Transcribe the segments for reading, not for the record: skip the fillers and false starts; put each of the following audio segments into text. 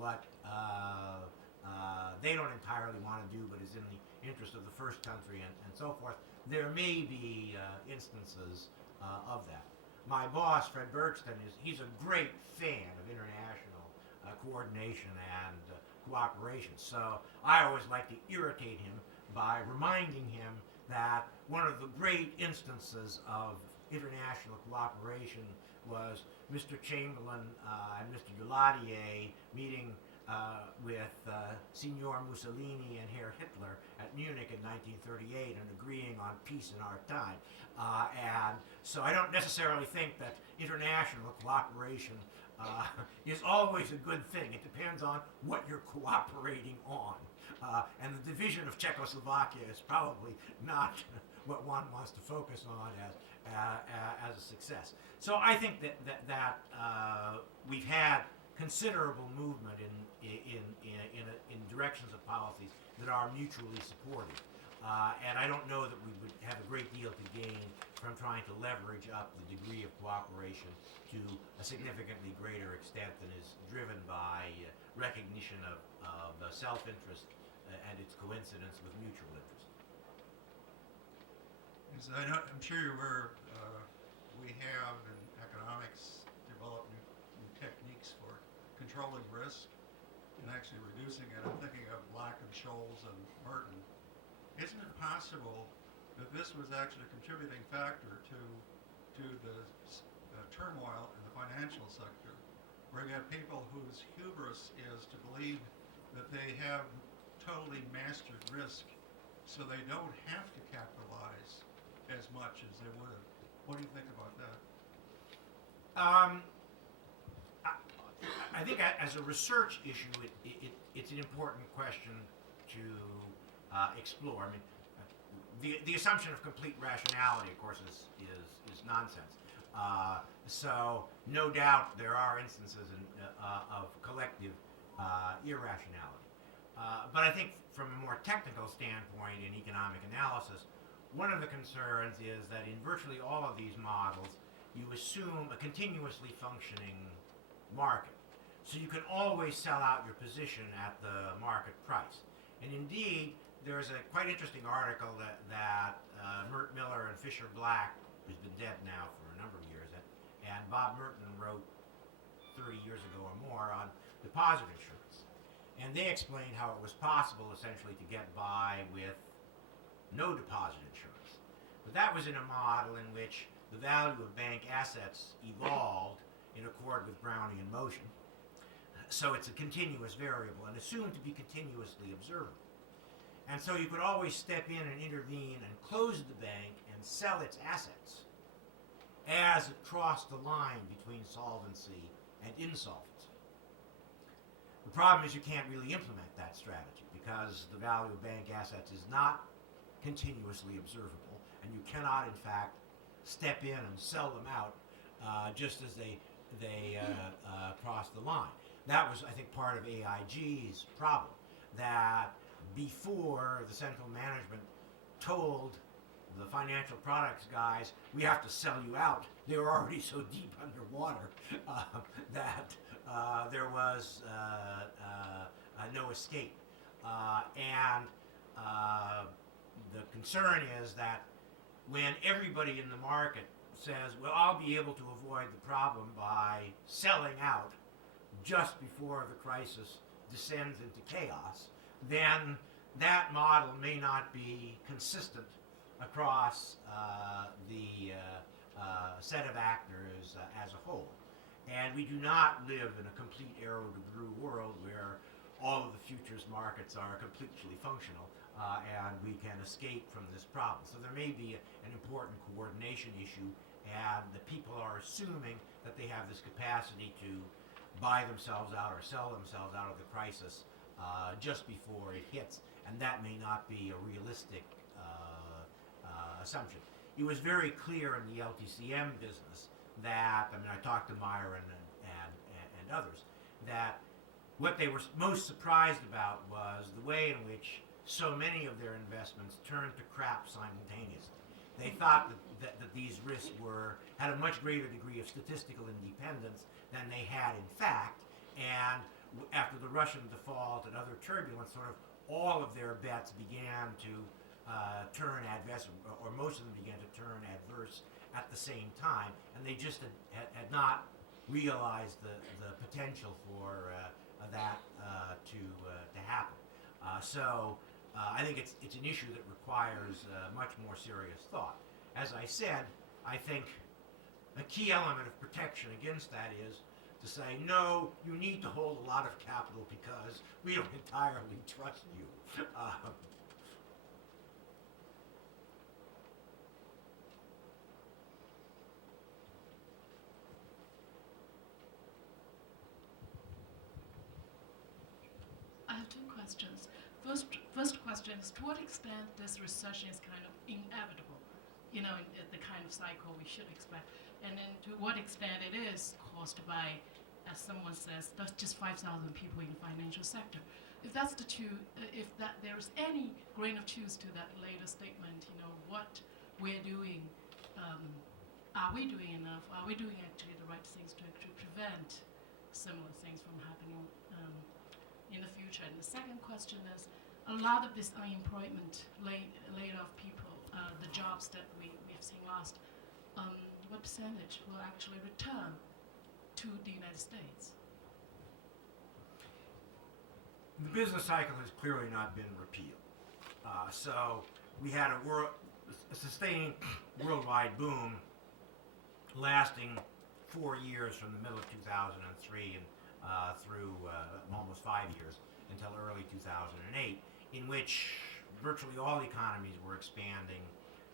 what they don't entirely want to do, but is in the interest of the first country, and so forth. There may be instances of that. My boss, Fred Bergston, he's a great fan of international coordination and cooperation. So I always like to irritate him by reminding him that one of the great instances of international cooperation was Mr. Chamberlain and Mr. Daladier meeting with Signor Mussolini and Herr Hitler at Munich in 1938 and agreeing on peace in our time. And so I don't necessarily think that international cooperation is always a good thing. It depends on what you're cooperating on. And the division of Czechoslovakia is probably not what one wants to focus on as a success. So I think that we've had considerable movement in directions of policies that are mutually supportive. And I don't know that we would have a great deal to gain from trying to leverage up the degree of cooperation to a significantly greater extent than is driven by recognition of self-interest and its coincidence with mutual interest. As I'm sure you're aware, we have in economics developed new techniques for controlling risk and actually reducing it. I'm thinking of Black and Scholes and Merton. Isn't it possible that this was actually a contributing factor to the turmoil in the financial sector, where you have people whose hubris is to believe that they have totally mastered risk, so they don't have to capitalize as much as they would have? What do you think about that? I think as a research issue, it's an important question to explore. I mean, the assumption of complete rationality, of course, is nonsense. So no doubt there are instances of collective irrationality. But I think from a more technical standpoint in economic analysis, one of the concerns is that in virtually all of these models, you assume a continuously functioning market. So you can always sell out your position at the market price. And indeed, there's a quite interesting article that Mert Miller and Fisher Black, who's been dead now for a number of years, and Bob Merton wrote 30 years ago or more on deposit insurance. And they explained how it was possible essentially to get by with no deposit insurance. But that was in a model in which the value of bank assets evolved in accord with Brownian motion. So it's a continuous variable and assumed to be continuously observable. And so you could always step in and intervene and close the bank and sell its assets as it crossed the line between solvency and insolvency. The problem is you can't really implement that strategy because the value of bank assets is not continuously observable, and you cannot, in fact, step in and sell them out just as they cross the line. That was, I think, part of AIG's problem, that before the central management told the financial products guys, we have to sell you out, they were already so deep underwater that there was no escape. And the concern is that when everybody in the market says, well, I'll be able to avoid the problem by selling out just before the crisis descends into chaos, then that model may not be consistent across the set of actors as a whole. And we do not live in a complete Arrow de Brue world where all of the futures markets are completely functional and we can escape from this problem. So there may be an important coordination issue, and the people are assuming that they have this capacity to buy themselves out or sell themselves out of the crisis just before it hits, and that may not be a realistic assumption. It was very clear in the LTCM business that, I mean, I talked to Myron and others, that what they were most surprised about was the way in which so many of their investments turned to crap simultaneously. They thought that these risks had a much greater degree of statistical independence than they had in fact, and after the Russian default and other turbulence, sort of all of their bets began to turn adverse, or most of them began to turn adverse at the same time, and they just had not realized the potential for that to happen. So I think it's an issue that requires much more serious thought. As I said, I think a key element of protection against that is to say, no, you need to hold a lot of capital because we don't entirely trust you. I have two questions. First question is, to what extent this recession is kind of inevitable, in the kind of cycle we should expect, and then to what extent it is caused by, as someone says, that's just 5,000 people in the financial sector. If that's the two, if that there's any grain of truth to that later statement, what we're doing, are we doing enough? Are we doing actually the right things to actually prevent similar things from happening in the future? And the second question is, a lot of this unemployment, laid off people, the jobs that we've seen lost, what percentage will actually return to the United States? The business cycle has clearly not been repealed. So we had a sustained worldwide boom lasting 4 years from the middle of 2003 and through almost 5 years until early 2008, in which virtually all economies were expanding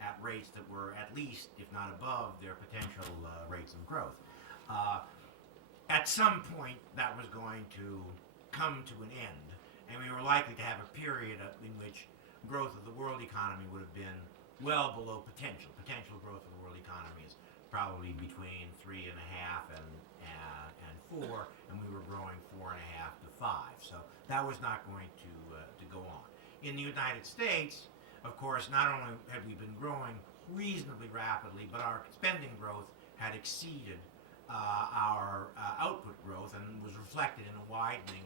at rates that were at least, if not above, their potential rates of growth. At some point, that was going to come to an end, and we were likely to have a period in which growth of the world economy would have been well below potential. Potential growth of the world economy is probably between 3.5 and 4, and we were growing 4.5 to 5. So that was not going to go on. In the United States, of course, not only had we been growing reasonably rapidly, but our spending growth had exceeded our output growth and was reflected in a widening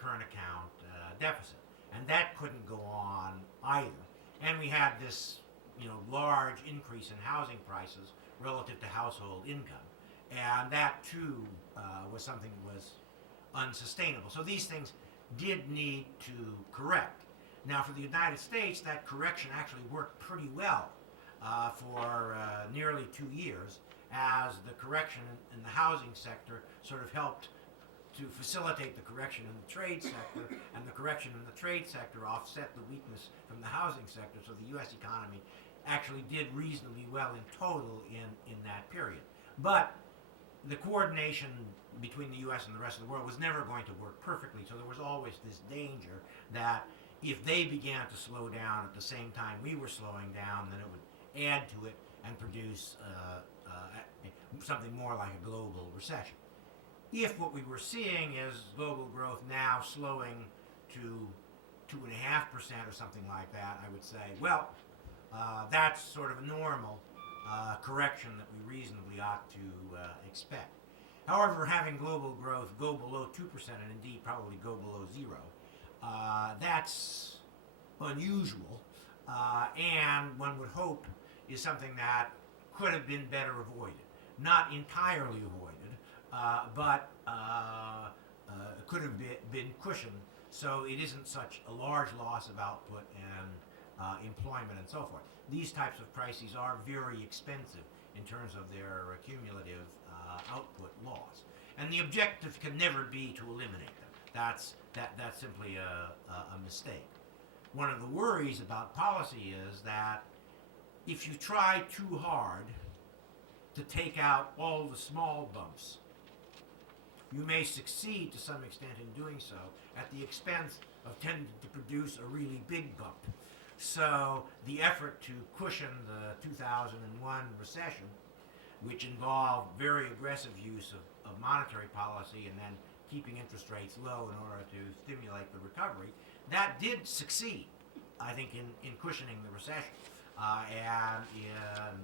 current account deficit. And that couldn't go on either. And we had this large increase in housing prices relative to household income. And that too was something that was unsustainable. So these things did need to correct. Now for the United States, that correction actually worked pretty well for nearly 2 years, as the correction in the housing sector sort of helped to facilitate the correction in the trade sector, and the correction in the trade sector offset the weakness from the housing sector, so the U.S. economy actually did reasonably well in total in that period. But the coordination between the U.S. and the rest of the world was never going to work perfectly, so there was always this danger that if they began to slow down at the same time we were slowing down, then it would add to it and produce something more like a global recession. If what we were seeing is global growth now slowing to 2.5% or something like that, I would say, well, that's sort of a normal correction that we reasonably ought to expect. However, having global growth go below 2% and indeed probably go below 0, that's unusual, and one would hope is something that could have been better avoided. Not entirely avoided, but could have been cushioned so it isn't such a large loss of output and employment and so forth. These types of crises are very expensive in terms of their cumulative output loss. And the objective can never be to eliminate them. That's simply a mistake. One of the worries about policy is that if you try too hard to take out all the small bumps, you may succeed to some extent in doing so at the expense of tending to produce a really big bump. So the effort to cushion the 2001 recession, which involved very aggressive use of monetary policy and then keeping interest rates low in order to stimulate the recovery, that did succeed, I think, in cushioning the recession and in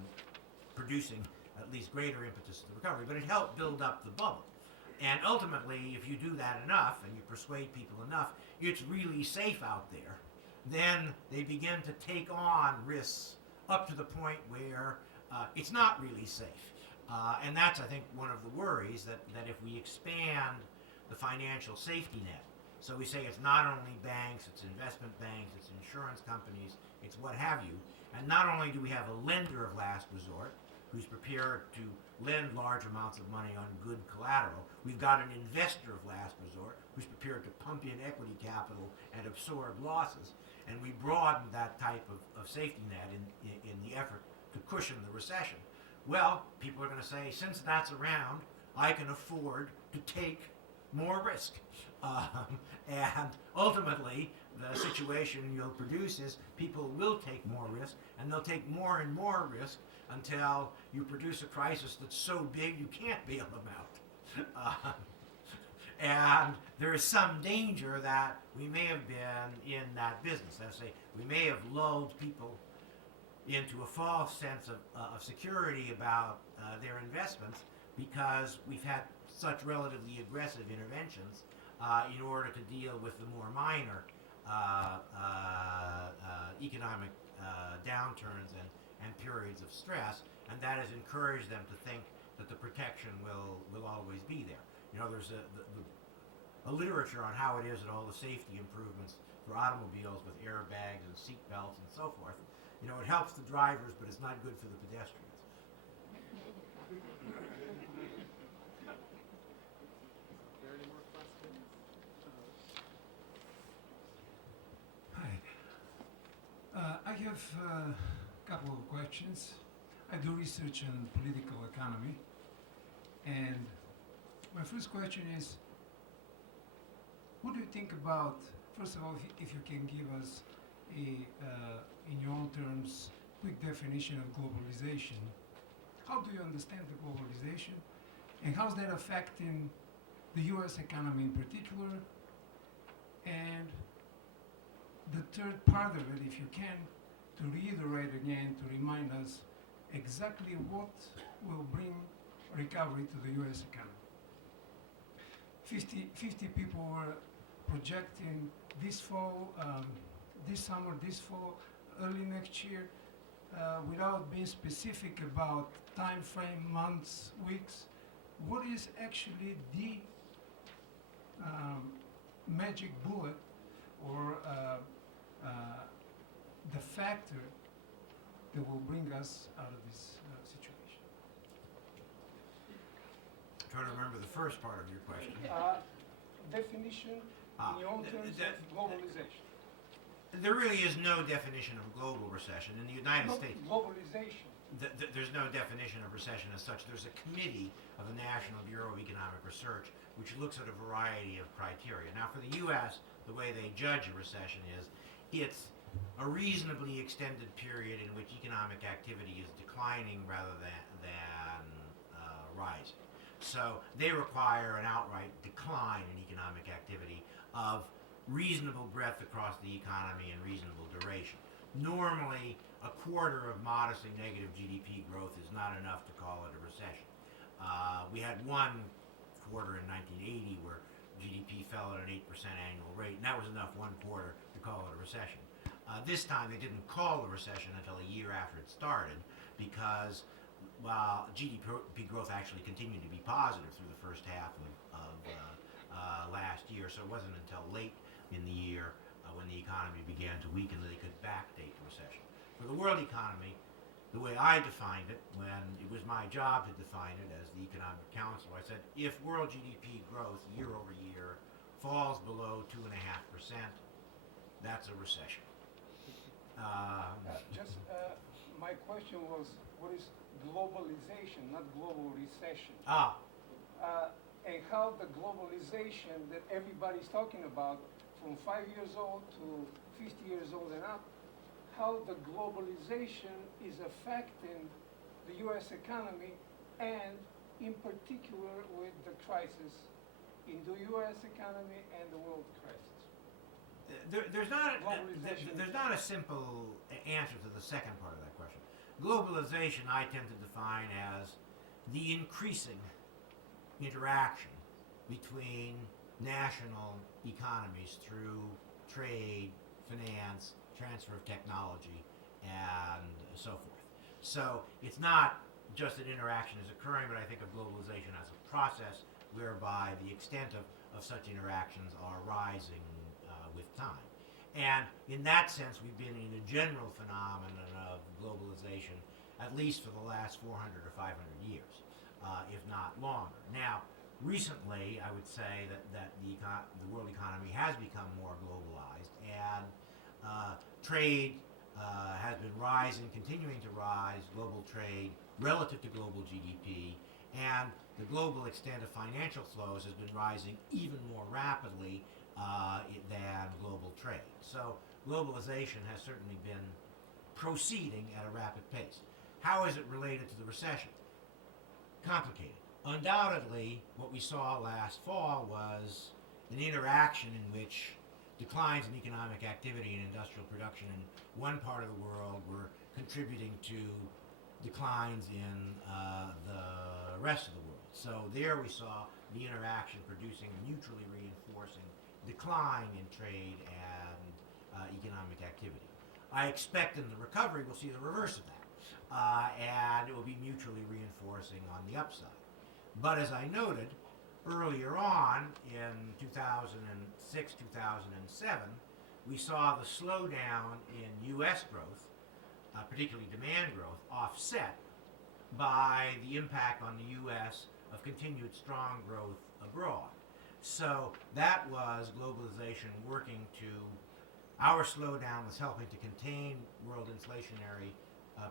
producing at least greater impetus to the recovery, but it helped build up the bubble. And ultimately, if you do that enough and you persuade people enough, it's really safe out there, then they begin to take on risks up to the point where it's not really safe. And that's, I think, one of the worries that if we expand the financial safety net, so we say it's not only banks, it's investment banks, it's insurance companies, it's what have you, and not only do we have a lender of last resort who's prepared to lend large amounts of money on good collateral, we've got an investor of last resort who's prepared to pump in equity capital and absorb losses, and we broaden that type of safety net in the effort to cushion the recession. Well, people are going to say, since that's around, I can afford to take more risk. And ultimately, the situation you'll produce is people will take more risk, and they'll take more and more risk until you produce a crisis that's so big you can't bail them out. And there is some danger that we may have been in that business. Let's say we may have lulled people into a false sense of security about their investments because we've had such relatively aggressive interventions in order to deal with the more minor economic downturns and periods of stress, and that has encouraged them to think that the protection will always be there. You know, there's a literature on how it is that all the safety improvements for automobiles with airbags and seat belts and so forth, you know, it helps the drivers, but it's not good for the pedestrians. Hi. I have a couple of questions. I do research on political economy, and my first question is, what do you think about, first of all, if you can give us a, in your own terms, quick definition of globalization. How do you understand the globalization, and how's that affecting the U.S. economy in particular? And the third part of it, if you can, to reiterate again, to remind us exactly what will bring recovery to the U.S. economy. 50 people were projecting this fall, this summer, this fall, early next year, without being specific about time frame, months, weeks. What is actually the magic bullet or the factor that will bring us out of this situation? I'm trying to remember the first part of your question. Definition in your own terms of globalization. There really is no definition of global recession. In the United States, Globalization. There's no definition of recession as such. There's a committee of the National Bureau of Economic Research which looks at a variety of criteria. Now, for the U.S., the way they judge a recession is it's a reasonably extended period in which economic activity is declining rather than rising. So they require an outright decline in economic activity of reasonable breadth across the economy and reasonable duration. Normally, a quarter of modestly negative GDP growth is not enough to call it a recession. We had one quarter in 1980 where GDP fell at an 8% annual rate, and that was enough one quarter to call it a recession. This time they didn't call it a recession until a year after it started, because while GDP growth actually continued to be positive through the first half of last year, so it wasn't until late in the year when the economy began to weaken that they could backdate the recession. For the world economy, the way I defined it, when it was my job to define it as the Economic Council, I said if world GDP growth year over year falls below 2.5%, that's a recession. My question was, what is globalization, not global recession? And how the globalization that everybody's talking about, from 5 years old to 50 years old and up, how the globalization is affecting the U.S. economy, and in particular with the crisis in the U.S. economy and the world crisis. There's not a simple answer to the second part of that question. Globalization I tend to define as the increasing interaction between national economies through trade, finance, transfer of technology, and so forth. So it's not just that interaction is occurring, but I think of globalization as a process whereby the extent of such interactions are rising with time. And in that sense, we've been in a general phenomenon of globalization at least for the last 400 or 500 years, if not longer. Now, recently, I would say that the world economy has become more globalized, and trade has been rising, continuing to rise, global trade relative to global GDP, and the global extent of financial flows has been rising even more rapidly than global trade. So globalization has certainly been proceeding at a rapid pace. How is it related to the recession? Complicated. Undoubtedly, what we saw last fall was an interaction in which declines in economic activity and industrial production in one part of the world were contributing to declines in the rest of the world. So there we saw the interaction producing a mutually reinforcing decline in trade and economic activity. I expect in the recovery we'll see the reverse of that, and it will be mutually reinforcing on the upside. But as I noted, earlier on in 2006, 2007, we saw the slowdown in U.S. growth, particularly demand growth, offset by the impact on the U.S. of continued strong growth abroad. So that was globalization working to, our slowdown was helping to contain world inflationary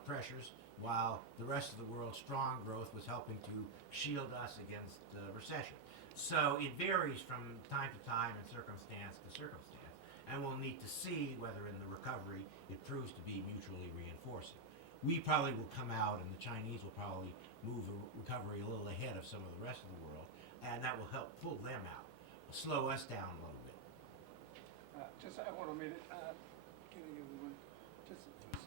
pressures, while the rest of the world's strong growth was helping to shield us against recession. So it varies from time to time and circumstance to circumstance, and we'll need to see whether in the recovery it proves to be mutually reinforcing. We probably will come out, and the Chinese will probably move the recovery a little ahead of some of the rest of the world, and that will help pull them out, slow us down a little bit. Just, I want a minute. Can I give one? Just for a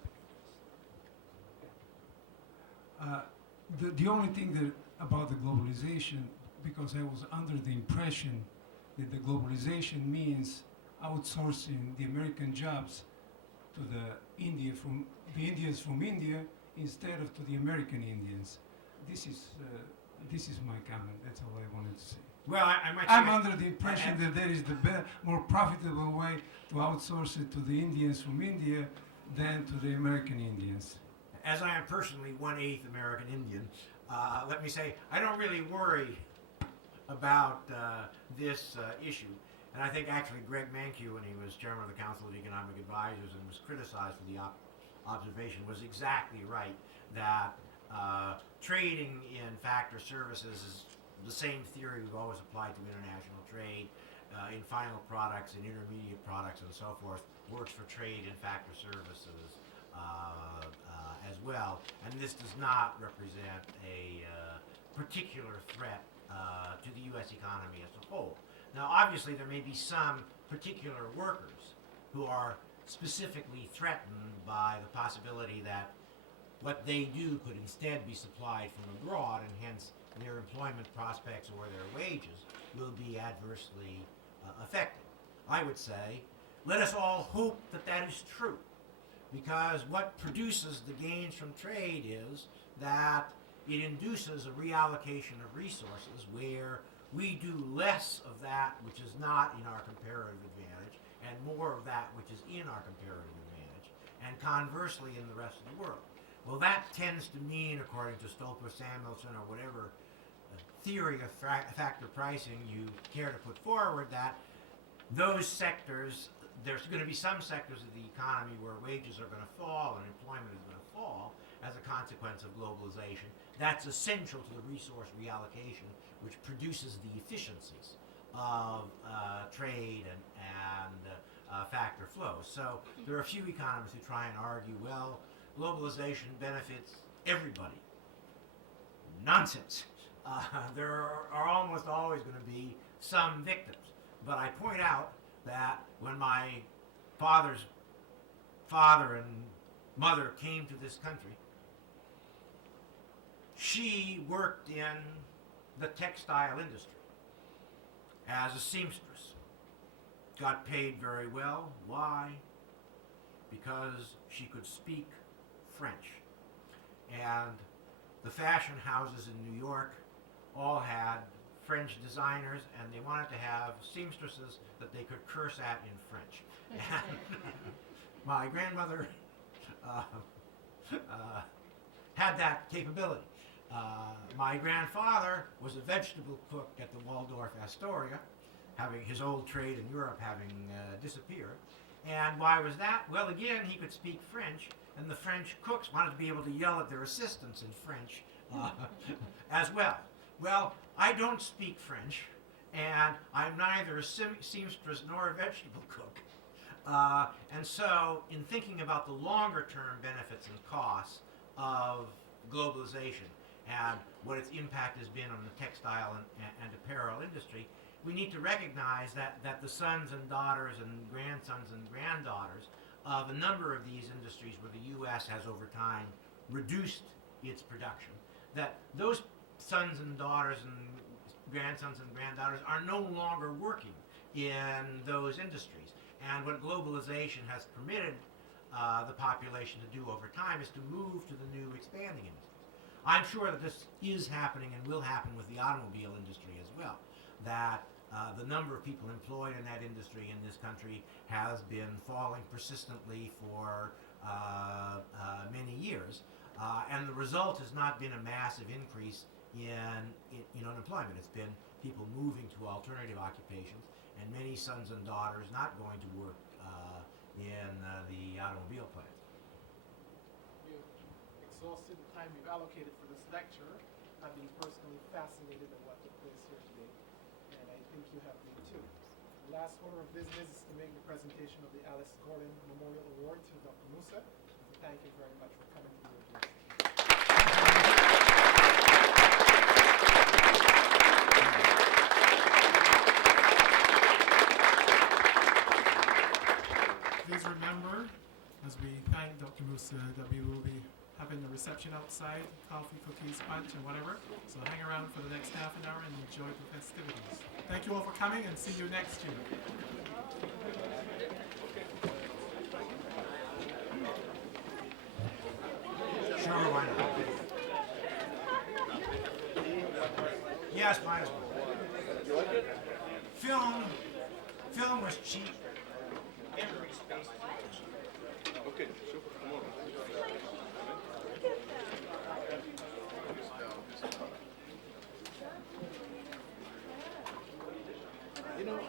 second. The only thing that about the globalization, because I was under the impression that the globalization means outsourcing the American jobs to the Indians from India instead of to the American Indians. This is my comment. That's all I wanted to say. Well, I might say I'm under the impression that there is the more profitable way to outsource it to the Indians from India than to the American Indians. as I am personally 1/8 American Indian, let me say I don't really worry about this issue. And I think actually Greg Mankiw, when he was chairman of the Council of Economic Advisors and was criticized for the observation, was exactly right that trading in factor services is the same theory we've always applied to international trade in final products and intermediate products and so forth, works for trade in factor services as well. And this does not represent a particular threat to the U.S. economy as a whole. Now, obviously, there may be some particular workers who are specifically threatened by the possibility that what they do could instead be supplied from abroad, and hence their employment prospects or their wages will be adversely affected. I would say, let us all hope that that is true, because what produces the gains from trade is that it induces a reallocation of resources where we do less of that which is not in our comparative advantage and more of that which is in our comparative advantage, and conversely in the rest of the world. Well, that tends to mean, according to Stolper Samuelson or whatever theory of factor pricing you care to put forward, that those sectors, there's going to be some sectors of the economy where wages are going to fall and employment is going to fall as a consequence of globalization. That's essential to the resource reallocation, which produces the efficiencies of trade and factor flows. So there are a few economists who try and argue, well, globalization benefits everybody. Nonsense. There are almost always going to be some victims. But I point out that when my father's father and mother came to this country, she worked in the textile industry. as a seamstress. Got paid very well. Why? Because she could speak French. And the fashion houses in New York all had French designers, and they wanted to have seamstresses that they could curse at in French. And my grandmother had that capability. My grandfather was a vegetable cook at the Waldorf Astoria, having his old trade in Europe having disappeared. And why was that? Well, again, he could speak French, and the French cooks wanted to be able to yell at their assistants in French as well. Well, I don't speak French, and I'm neither a seamstress nor a vegetable cook. And so, in thinking about the longer-term benefits and costs of globalization and what its impact has been on the textile and apparel industry, we need to recognize that the sons and daughters and grandsons and granddaughters of a number of these industries where the U.S. has over time reduced its production, that those sons and daughters and grandsons and granddaughters are no longer working in those industries. And what globalization has permitted the population to do over time is to move to the new expanding industries. I'm sure that this is happening and will happen with the automobile industry as well, that the number of people employed in that industry in this country has been falling persistently for many years, and the result has not been a massive increase in unemployment. It's been people moving to alternative occupations, and many sons and daughters not going to work in the automobile plants. You've exhausted the time you've allocated for this lecture. I've been personally fascinated by what took place here today, and I think you have been too. The last order of business is to make the presentation of the Alice Gordon Memorial Award to Dr. Mussa. Thank you very much for coming to the audience. Please remember, as we thank Dr. Mussa, that we will be having a reception outside, coffee, cookies, punch, and whatever. So hang around for the next half an hour and enjoy the festivities. Thank you all for coming, and see you next year. Sure, why not? Yes, might as well. Film was cheap. You know,